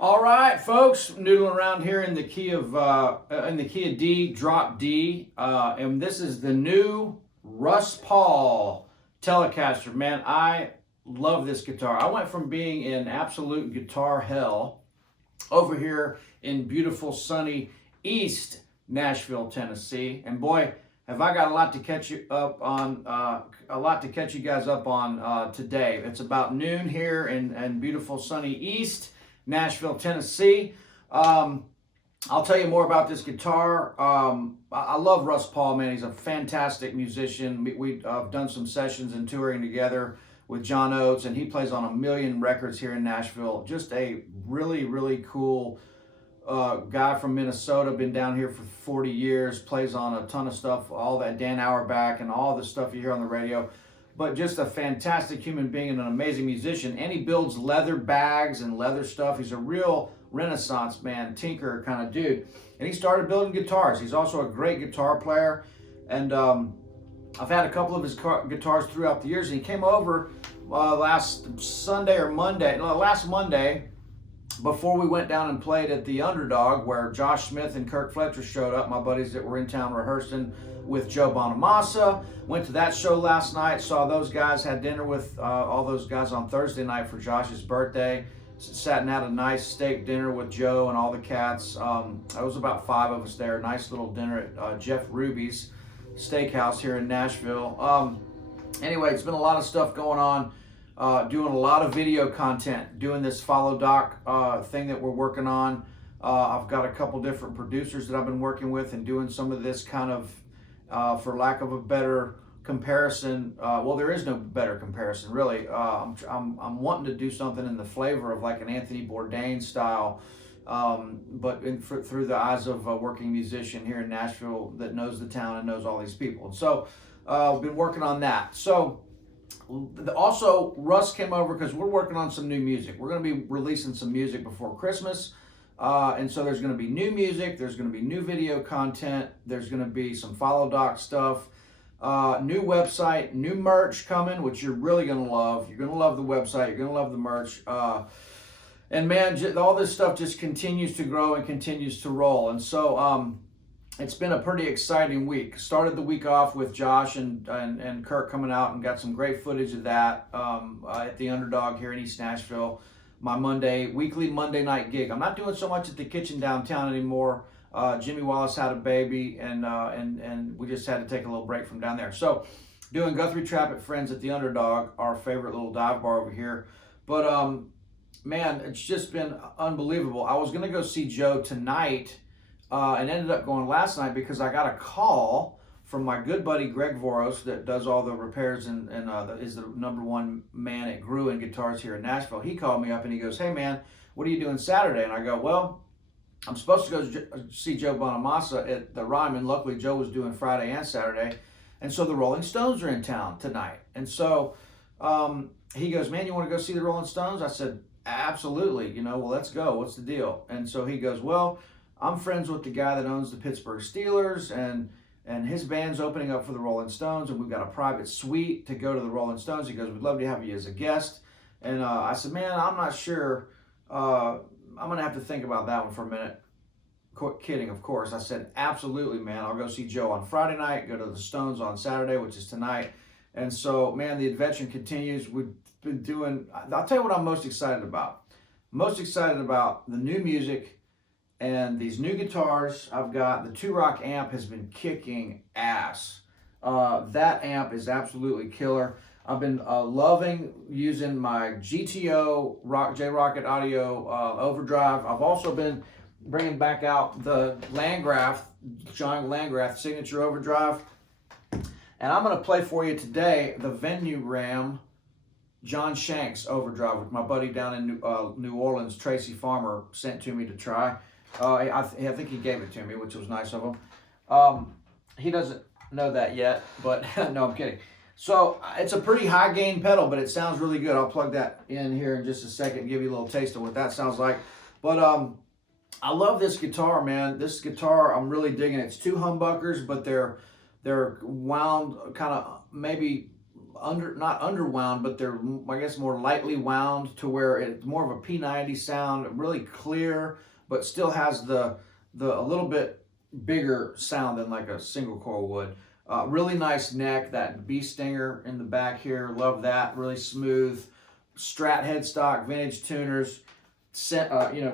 All right, folks, noodling around here in the key of D, drop D, and this is the new Russ Pahl Telecaster. Man, I love this guitar. I went from being in absolute guitar hell over here in beautiful, sunny East Nashville, Tennessee, and boy, have I got a lot to catch you up on, you guys up on today. It's about noon here in beautiful, sunny East Nashville, Tennessee. I'll tell you more about this guitar. I love Russ Pahl, man. He's a fantastic musician. We've done some sessions and touring together with John Oates, and he plays on a million records here in Nashville. Just a really, really cool guy from Minnesota, been down here for 40 years, plays on a ton of stuff, all that Dan Auerbach and all the stuff you hear on the radio. But just a fantastic human being and an amazing musician. And he builds leather bags and leather stuff. He's a real Renaissance man, tinker kind of dude. And he started building guitars. He's also a great guitar player. And I've had a couple of his guitars throughout the years. And he came over last Monday, before we went down and played at the Underdog, where Josh Smith and Kirk Fletcher showed up, my buddies that were in town rehearsing with Joe Bonamassa. Went to that show last night, saw those guys, had dinner with all those guys on Thursday night for Josh's birthday. Sat and had a nice steak dinner with Joe and all the cats. There was about 5 of us there. Nice little dinner at Jeff Ruby's Steakhouse here in Nashville. Anyway, it's been a lot of stuff going on. Doing a lot of video content, doing this Follow Doc thing that we're working on. I've got a couple different producers that I've been working with and doing some of this kind of, for lack of a better comparison, well, there is no better comparison, really. I'm wanting to do something in the flavor of like an Anthony Bourdain style, but through the eyes of a working musician here in Nashville that knows the town and knows all these people. And so I've been working on that. So also, Russ came over because we're working on some new music. We're going to be releasing some music before Christmas. And so there's going to be new music. There's going to be new video content. There's going to be some Follow Doc stuff. New website, new merch coming, which you're really going to love. You're going to love the website. You're going to love the merch. And man, all this stuff just continues to grow and continues to roll. And so it's been a pretty exciting week. Started the week off with Josh and Kirk coming out and got some great footage of that at the Underdog here in East Nashville. My weekly Monday night gig. I'm not doing so much at the kitchen downtown anymore. Jimmy Wallace had a baby, and we just had to take a little break from down there. So doing Guthrie Trap at Friends at the Underdog, our favorite little dive bar over here. But man, it's just been unbelievable. I was going to go see Joe tonight and ended up going last night because I got a call from my good buddy Greg Voros that does all the repairs and is the #1 man at Gruen Guitars here in Nashville. He called me up and he goes, "Hey man, what are you doing Saturday?" And I go, "Well, I'm supposed to go see Joe Bonamassa at the Ryman. Luckily, Joe was doing Friday and Saturday. And so the Rolling Stones are in town tonight." And so he goes, "Man, you want to go see the Rolling Stones?" I said, "Absolutely. Well, let's go. What's the deal?" And so he goes, "Well, I'm friends with the guy that owns the Pittsburgh Steelers, and his band's opening up for the Rolling Stones, and we've got a private suite to go to the Rolling Stones." He goes, "We'd love to have you as a guest." And I said, "Man, I'm not sure. I'm going to have to think about that one for a minute." Kidding, of course. I said, "Absolutely, man. I'll go see Joe on Friday night, go to the Stones on Saturday, which is tonight." And so, man, the adventure continues. We've been doing, I'll tell you what I'm most excited about. Most excited about the new music And these new guitars, I've got the 2-Rock amp has been kicking ass. That amp is absolutely killer. I've been loving using my GTO J-Rocket Audio overdrive. I've also been bringing back out the Landgraf, John Landgraf signature overdrive. And I'm going to play for you today the Venue Ram John Shanks overdrive with my buddy down in New Orleans, Tracy Farmer, sent to me to try. I think he gave it to me, which was nice of him. He doesn't know that yet, but no, I'm kidding. So it's a pretty high gain pedal, but it sounds really good. I'll plug that in here in just a second and give you a little taste of what that sounds like. But I love this guitar, man. This guitar, I'm really digging it. It's 2 humbuckers, but they're wound kind of maybe not underwound, but they're, I guess, more lightly wound to where it's more of a P90 sound, really clear, but still has the a little bit bigger sound than like a single coil would. Really nice neck, that bee stinger in the back here, love that. Really smooth Strat headstock, vintage tuners. Semi-hollow,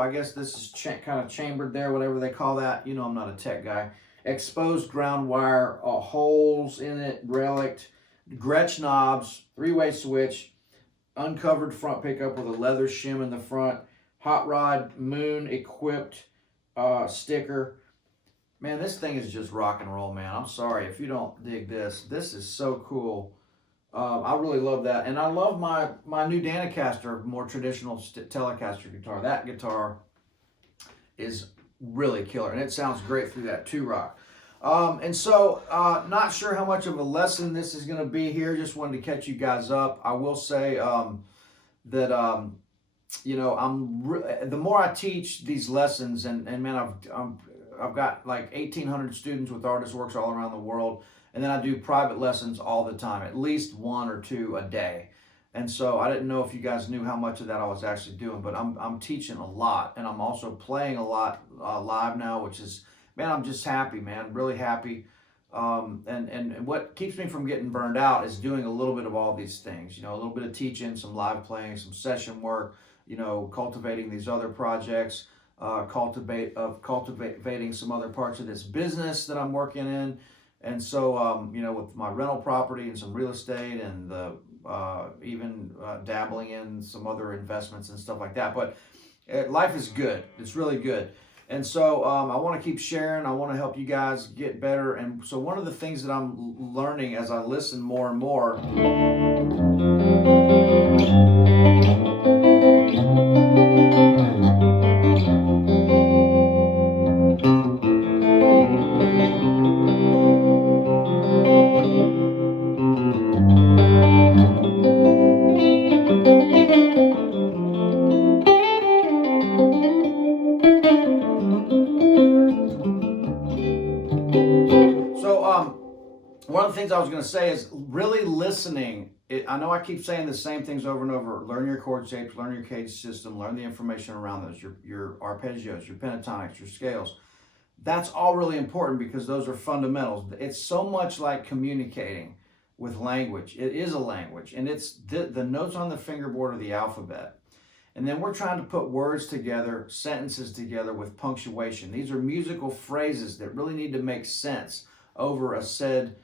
I guess this is kind of chambered there, whatever they call that. You know, I'm not a tech guy. Exposed ground wire, holes in it, relict, Gretsch knobs, 3-way switch, uncovered front pickup with a leather shim in the front, hot rod moon equipped sticker. Man, this thing is just rock and roll, man. I'm sorry if you don't dig this. This is so cool. I really love that. And I love my new Telecaster, more traditional Telecaster guitar. That guitar is really killer, and it sounds great through that 2-Rock. And so, not sure how much of a lesson this is going to be here. Just wanted to catch you guys up. I will say that you know, the more I teach these lessons, and man, I've got like 1,800 students with Artist Works all around the world, and then I do private lessons all the time, at least 1 or 2 a day. And so I didn't know if you guys knew how much of that I was actually doing, but I'm teaching a lot, and I'm also playing a lot live now, which is, man, I'm just happy, man, really happy. And what keeps me from getting burned out is doing a little bit of all these things, you know, a little bit of teaching, some live playing, some session work, you know, cultivating these other projects, cultivating some other parts of this business that I'm working in. And so, you know, with my rental property and some real estate and even dabbling in some other investments and stuff like that. But life is good. It's really good. And so I want to keep sharing. I want to help you guys get better. And so one of the things that I'm learning as I listen more and more one of the things I was going to say is really listening. I know I keep saying the same things over and over. Learn your chord shapes, learn your cage system, learn the information around those, your arpeggios, your pentatonics, your scales. That's all really important because those are fundamentals. It's so much like communicating with language. It is a language, and it's the notes on the fingerboard are the alphabet. And then we're trying to put words together, sentences together with punctuation. These are musical phrases that really need to make sense over a said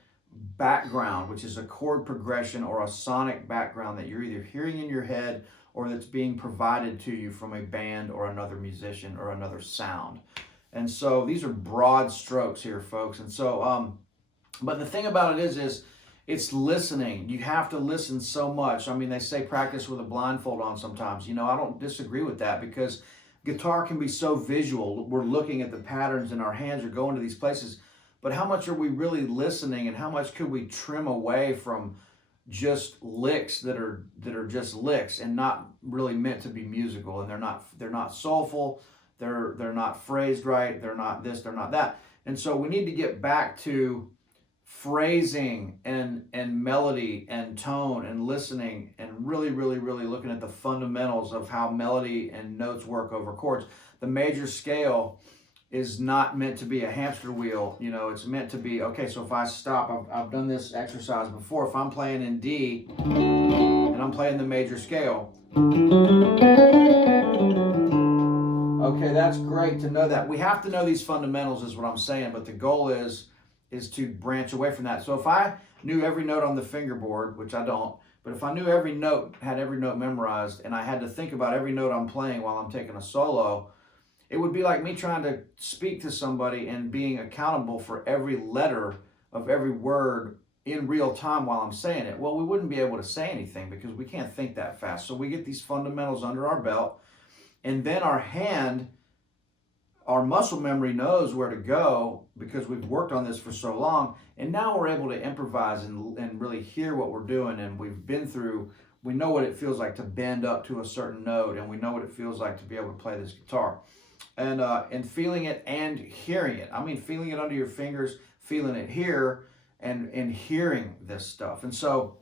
background, which is a chord progression or a sonic background that you're either hearing in your head or that's being provided to you from a band or another musician or another sound. And so these are broad strokes here, folks. And so, but the thing about it is it's listening. You have to listen so much. I mean, they say practice with a blindfold on sometimes. You know, I don't disagree with that because guitar can be so visual. We're looking at the patterns and our hands are going to these places. But how much are we really listening, and how much could we trim away from just licks that are just licks and not really meant to be musical, and they're not soulful, they're not phrased right, they're not this, they're not that. And so we need to get back to phrasing and melody and tone and listening and really looking at the fundamentals of how melody and notes work over chords. The major scale is not meant to be a hamster wheel. You know, it's meant to be, okay, so if I stop, I've done this exercise before. If I'm playing in D and I'm playing the major scale, Okay, that's great to know that. We have to know these fundamentals is what I'm saying, but the goal is to branch away from that. So if I knew every note on the fingerboard, which I don't, but if I knew every note, had every note memorized, and I had to think about every note I'm playing while I'm taking a solo, it would be like me trying to speak to somebody and being accountable for every letter of every word in real time while I'm saying it. Well, we wouldn't be able to say anything because we can't think that fast. So we get these fundamentals under our belt, and then our muscle memory knows where to go because we've worked on this for so long, and now we're able to improvise and really hear what we're doing, and we know what it feels like to bend up to a certain note, and we know what it feels like to be able to play this guitar. And feeling it and hearing it. I mean, feeling it under your fingers, feeling it here, and hearing this stuff. And so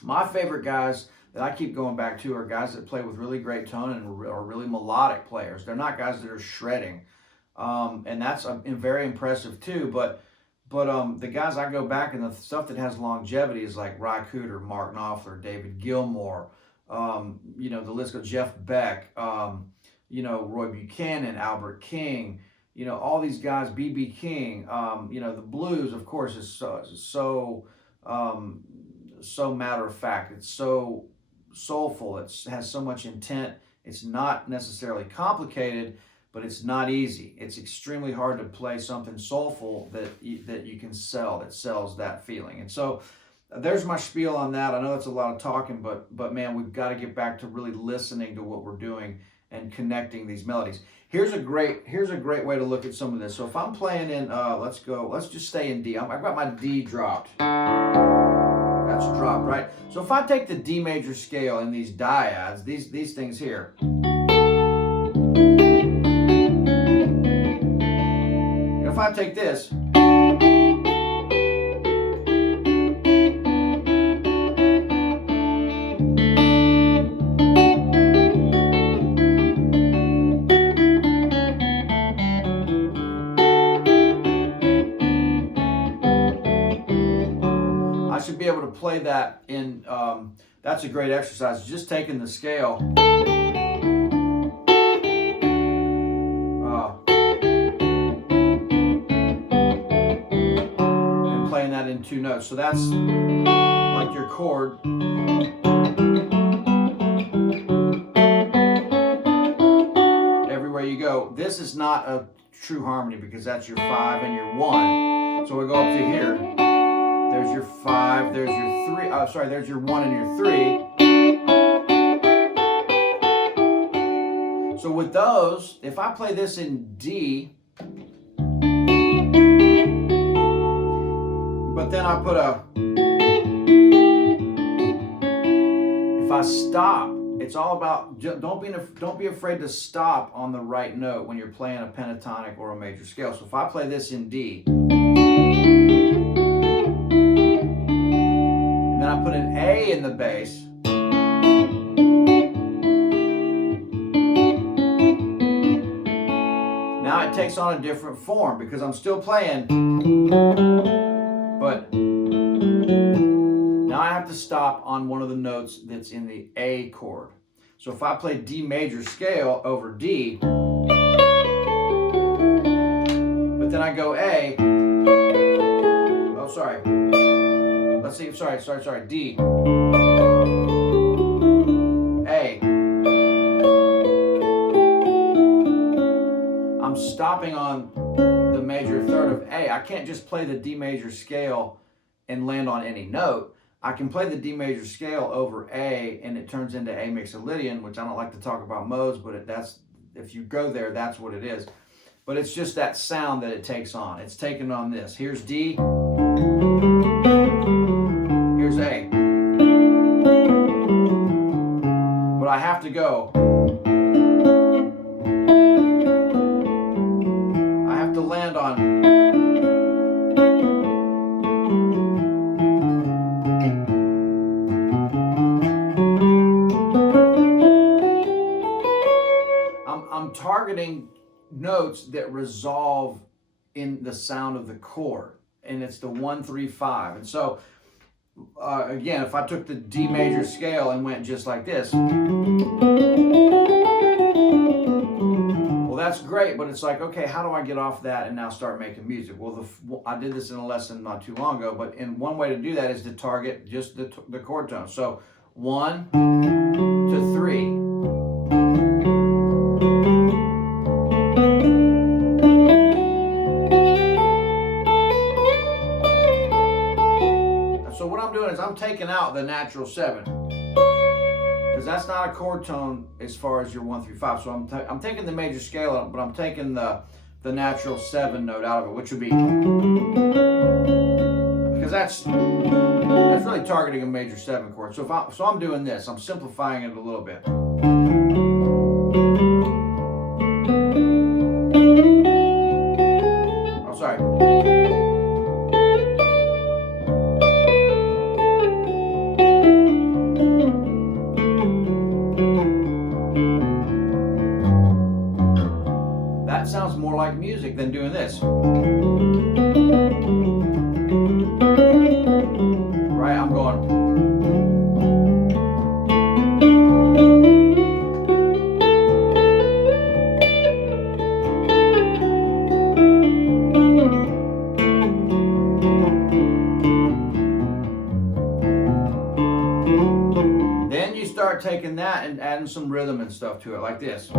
my favorite guys that I keep going back to are guys that play with really great tone and are really melodic players. They're not guys that are shredding. And that's very impressive too. But the guys I go back and the stuff that has longevity is like Ry Cooder, Mark Knopfler, David Gilmour, the list goes, Jeff Beck, Roy Buchanan, Albert King, all these guys, B.B. King, the blues, of course, is so matter of fact. It's so soulful. It has so much intent. It's not necessarily complicated, but it's not easy. It's extremely hard to play something soulful that you can sell, that sells that feeling. And so there's my spiel on that. I know that's a lot of talking, but man, we've got to get back to really listening to what we're doing and connecting these melodies. Here's a great way to look at some of this. So if I'm playing in, let's just stay in D. I've got my D dropped. That's dropped, right? So if I take the D major scale in these dyads, these things here, if I take this, I should be able to play that in, that's a great exercise, just taking the scale and playing that in 2 notes. So that's like your chord. Everywhere you go. This is not a true harmony because that's your 5 and your 1. So we go up to here. There's your 5, there's your 3, there's your 1 and your 3. So with those, if I play this in D, but then I put if I stop, it's all about, don't be afraid to stop on the right note when you're playing a pentatonic or a major scale. So if I play this in D, I put an A in the bass. Now it takes on a different form because I'm still playing, but now I have to stop on one of the notes that's in the A chord. So if I play D major scale over D, but then I go A, let's see, D, A. I'm stopping on the major third of A. I can't just play the D major scale and land on any note. I can play the D major scale over A and it turns into A mixolydian, which I don't like to talk about modes, but if you go there, that's what it is. But it's just that sound that it takes on. It's taken on this. Here's D. Here's A. But I have to go. I have to land on. I'm targeting notes that resolve in the sound of the chord, and it's the 1, 3, 5. And so again, if I took the D major scale and went just like this, well, that's great, but it's like, okay, how do I get off that and now start making music? Well, I did this in a lesson not too long ago, but one way to do that is to target just the chord tone. So 1 to 3. So what I'm doing is I'm taking out the natural 7. Because that's not a chord tone as far as your 1 through 5. So I'm taking the major scale out, but I'm taking the natural 7 note out of it, which would be, because that's really targeting a major 7 chord. So I'm doing this. I'm simplifying it a little bit. Oh, sorry. That sounds more like music than doing this. Right? I'm going. Then you start taking that and adding some rhythm and stuff to it, like this.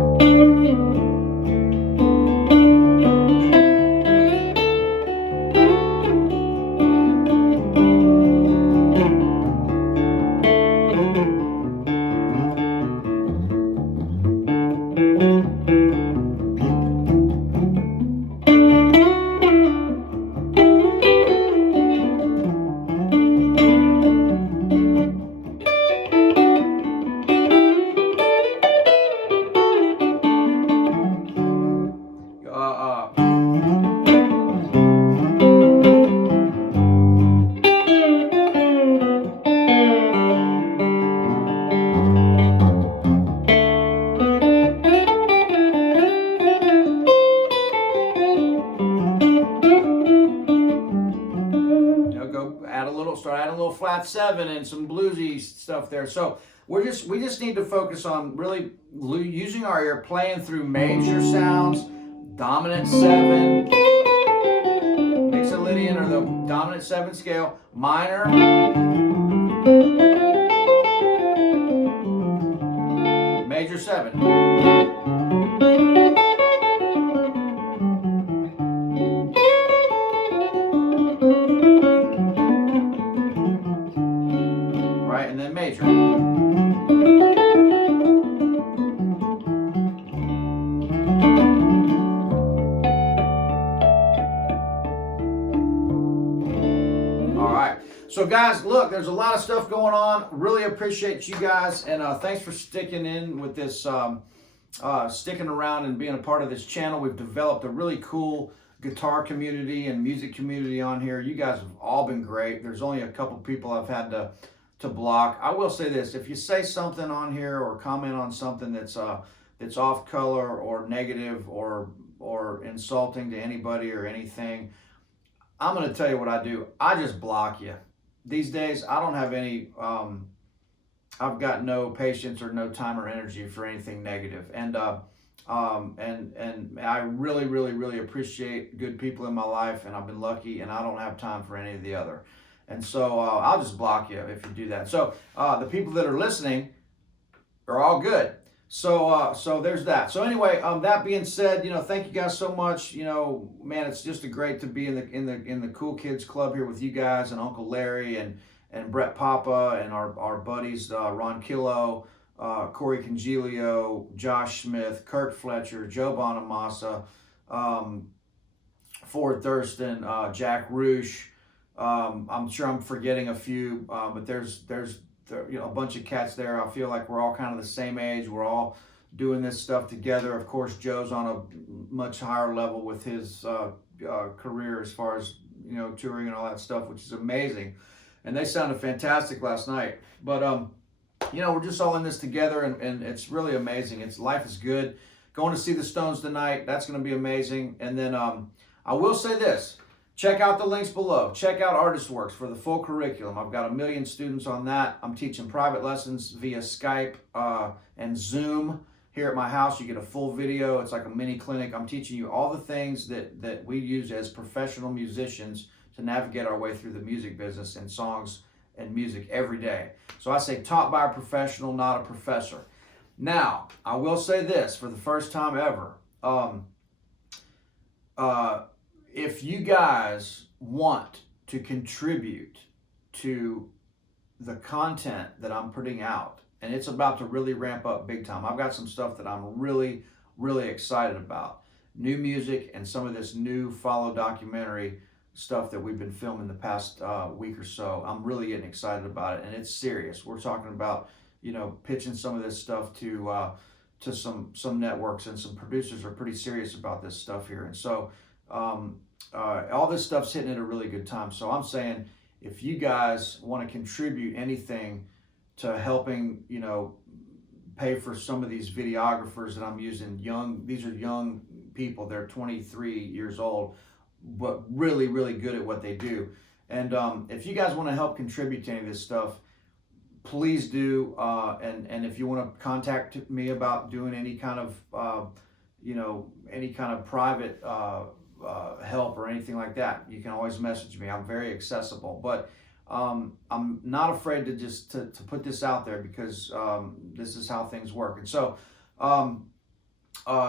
Start adding a little flat 7 and some bluesy stuff there. So we just need to focus on really using our ear, playing through major sounds, dominant 7, Mixolydian or the dominant 7 scale, minor, major 7. And then major. All right. So guys, look, there's a lot of stuff going on. Really appreciate you guys, and thanks for sticking in with this, sticking around and being a part of this channel. We've developed a really cool guitar community and music community on here. You guys have all been great. There's only a couple people I've had to block. I will say this: if you say something on here or comment on something that's off color or negative or insulting to anybody or anything, I'm going to tell you what I do. I just block you. These days, I don't have any. I've got no patience or no time or energy for anything negative. And I really, really, really appreciate good people in my life, and I've been lucky, and I don't have time for any of the other. And so I'll just block you if you do that. So the people that are listening are all good. So there's that. So anyway, that being said, thank you guys so much. Man, it's just great to be in the Cool Kids Club here with you guys and Uncle Larry and Brett Papa and our buddies Ron Killo, Corey Congilio, Josh Smith, Kirk Fletcher, Joe Bonamassa, Ford Thurston, Jack Roosh. I'm sure I'm forgetting a few, but there's a bunch of cats there. I feel like we're all kind of the same age. We're all doing this stuff together. Of course, Joe's on a much higher level with his career as far as touring and all that stuff, which is amazing. And they sounded fantastic last night. But we're just all in this together, and it's really amazing. Life is good. Going to see the Stones tonight. That's going to be amazing. And then I will say this. Check out the links below. Check out Artist Works for the full curriculum. I've got 1 million students on that. I'm teaching private lessons via Skype and Zoom. here at my house. You get a full video. It's like a mini clinic. I'm teaching you all the things that we use as professional musicians to navigate our way through the music business and songs and music every day. So I say taught by a professional, not a professor. Now, I will say this for the first time ever. If you guys want to contribute to the content that I'm putting out, and it's about to really ramp up big time. I've got some stuff that I'm really, really excited about. New music and some of this new follow documentary stuff that we've been filming the past week or so. I'm really getting excited about it, and it's serious. We're talking about, you know, pitching some of this stuff to some networks, and some producers are pretty serious about this stuff here. And so all this stuff's hitting at a really good time. So I'm saying, if you guys want to contribute anything to helping, you know, pay for some of these videographers that I'm using, these are young people. They're 23 years old, but really, really good at what they do. And if you guys want to help contribute to any of this stuff, please do. And if you want to contact me about doing any kind of, you know, any kind of private help or anything like that, you can always message me. I'm very accessible. But I'm not afraid to just to put this out there, because this is how things work. And so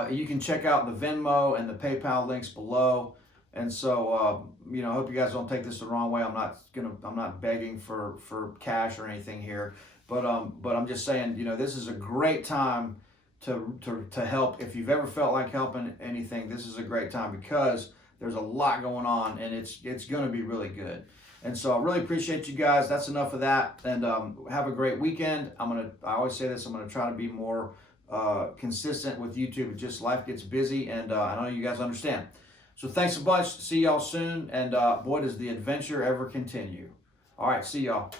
you can check out the Venmo and the PayPal links below. And so you know, I hope you guys don't take this the wrong way. I'm not begging for cash or anything here, but I'm just saying, you know, this is a great time to help. If you've ever felt like helping anything, this is a great time, because there's a lot going on, and it's going to be really good. And so I really appreciate you guys. That's enough of that. And have a great weekend. I always say this, I'm going to try to be more consistent with YouTube. Just life gets busy, and I know you guys understand. So thanks a bunch. See y'all soon. And boy, does the adventure ever continue. All right, see y'all.